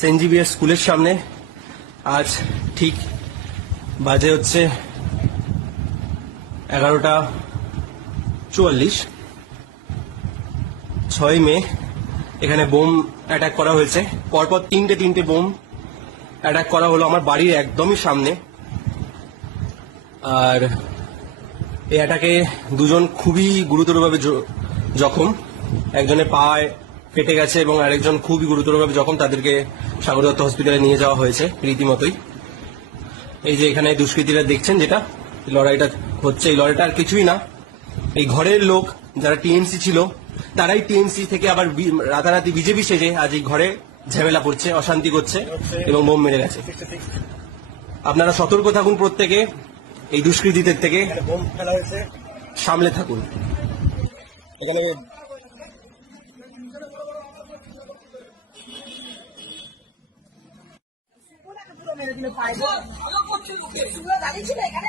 Saint Xavier স্কুলের সামনে আজ ঠিক বাজে হচ্ছে 11:44। 6 মে এখানে বোম অ্যাটাক করা হয়েছে। পরপর তিনটে বোম অ্যাটাক করা হলো আমার বাড়ির একদমই সামনে। আর এই অ্যাটাকে দুজন খুবই গুরুতরভাবে জখম। একজনের পায়ে ফেটে গেছে এবং আরেকজন খুবই গুরুতরভাবে জখম। তাদেরকে সাগর দত্ত হসপিটালে নিয়ে যাওয়া হয়েছে রীতিমতোই। এই যে এখানে দুষ্কৃতীরা দেখছেন যেটা লড়াইটা হচ্ছে, এই লড়াইটা আর কিছুই না। এই ঘরের লোক যারা টিএমসি ছিল তারাই টিএমসি থেকে আবার রাতারাতি বিজেপি সেজে আজ এই ঘরে ঝামেলা করছে, অশান্তি করছে এবং বোম মেরে গেছে। আপনারা সতর্ক থাকুন, প্রত্যেকে এই দুষ্কৃতীদের থেকে বোম ফেলা হয়েছে, সামলে থাকুন। এখানে মেরে দিল পায়ে দাঁড়িয়ে ছিল এখানে